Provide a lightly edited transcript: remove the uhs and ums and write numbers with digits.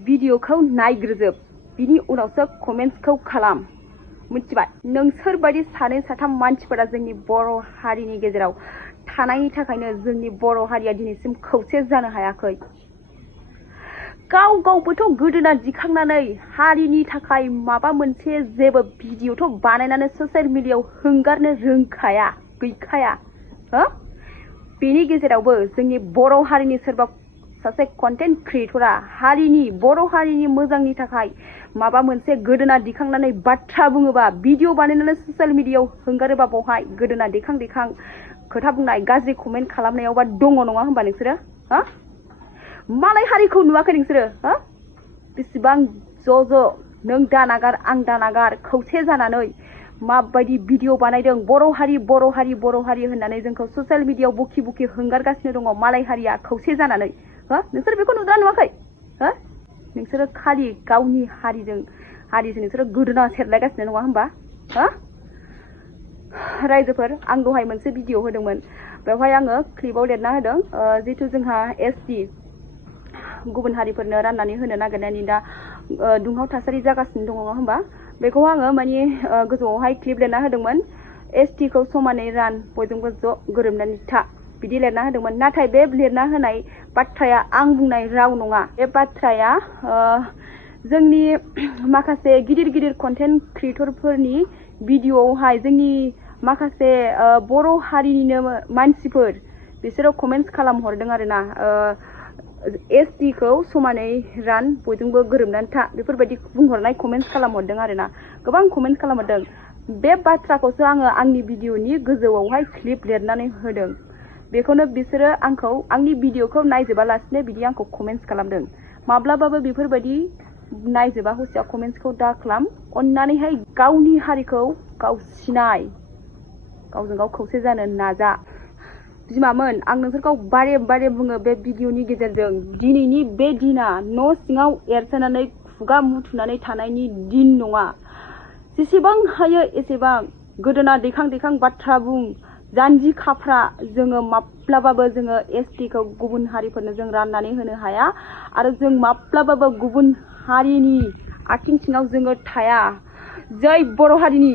भिडिअखौ नायग्रोजोब बिनि उनावसो कमेन्ट्सखौ खालाम मिथिबाय नोंसोर बायदि सानै साथाम मानसिफोरा जोंनि बर' हारिनि गेजेराव थानायनि थाखायनो जोंनि बर' हारिया दिनैसिम खौसे जानो हायाखै गाव गावबोथ' गोदोना दिखांनानै हारिनि थाखाय माबा मोनसे जेबो भिडिअथ' बानायनानै ससियेल मिडियायाव हंगारनो रोंखाया गैखाया हो बेनि गेजेरावबो जोंनि बर' हारिनि सोरबा सासे कन्टेन्ट क्रिएटरा हारिनि बर' हारिनि मोजांनि थाखाय माबा मोनसे गोदोना दिखांनानै बाथ्रा बुङोबा भिडिअ बानायनानै ससियेल मिडियायाव हंगारोबा बावहाय गोदोना दिखां दिखां खोथा बुंनाय गाज्रि कमेन्ट खालामनायावबा दङ नङा होनबा नोंसोरो हो मालाय हारिखौ नुवाखै नोंसोरो हो बेसेबां ज' नों दानागार आं दानागार खौसे जानानै माबायदि भिडिअ बानायदों बर' हारि होननानै जोंखौ ससियेल मिडियायाव बुखि बुखि हंगारगासिनो दङ मालाय हारिया खौसे जानानै हो नोंसोर बेखौ नुदोंना नुवाखै हो नोंसोरो खालि गावनि हारिजों नोंसोरो गोदोना सेरलायगासिनो नङा होनबा हो रायजोफोर आं दहाय मोनसे भिडिअ होदोंमोन बेवहाय आङो क्लिपाव लिरना होदों जितु जोंहा एसटि गुबुन हारिफोरनो राननानै होनो नागिरनायनि दा दुंहाव थासारि जागासिनो दङ नङा होनबा बेखौ आङो माने गोजौआवहाय क्लिप लिरना होदोंमोन एसटि खौ समानै रान बयजोंबो ज' गोरोबनानै था बिदि लिरना होदोंमोन नाथाय बे लिरना होनाय बाथ्राया आं बुंनाय राव नङा बे बाथ्राया जोंनि माखासे गिदिर कन्टेन्ट क्रिएटरफोरनि भिडिअआवहाय जोंनि माखासे बर' हारिनिनो मानसिफोर बिसोरो कमेन्ट्स खालामहरदों आरोना एसटि खौ समानै रान बयजोंबो गोरोबनानै था बेफोरबायदि बुंहरनाय कमेन्ट्स खालामहरदों आरोना गोबां कमेन्ट्स खालामहरदों बे बाथ्राखौसो आङो आंनि भिडिअनि गोजौआवहाय क्लिप लिरनानै होदों बेखौनो बिसोरो आंखौ आंनि भिडिअखौ नायजोबालासिनो बिदि आंखौ कमेन्ट्स खालामदों माब्लाबाबो बेफोरबायदि नायजोबा हसिया कमेन्ट्सखौ दा खालाम अन्नानैहाय गावनि हारिखौ गाव सिनाय गावजों गाव खौसे जानो नाजा बिमामोन आं नोंसोरखौ बारे बारे बुङो बे भिडिअनि गेजेरजों दिनैनि बे दिना न' सिङाव एरसोनानै खुगा मुथुनानै थानायनि दिन नङा जेसेबां हायो एसेबां गोदोना दैखां बाथ्रा बुं जानजि खाफ्रा जोङो माब्लाबाबो जोङो एसटि खौ गुबुन हारिफोरनो जों राननानै होनो हाया आरो जों माब्लाबाबो गुबुन हारिनि आथिं सिङाव जोङो थाया जै बर' हारिनि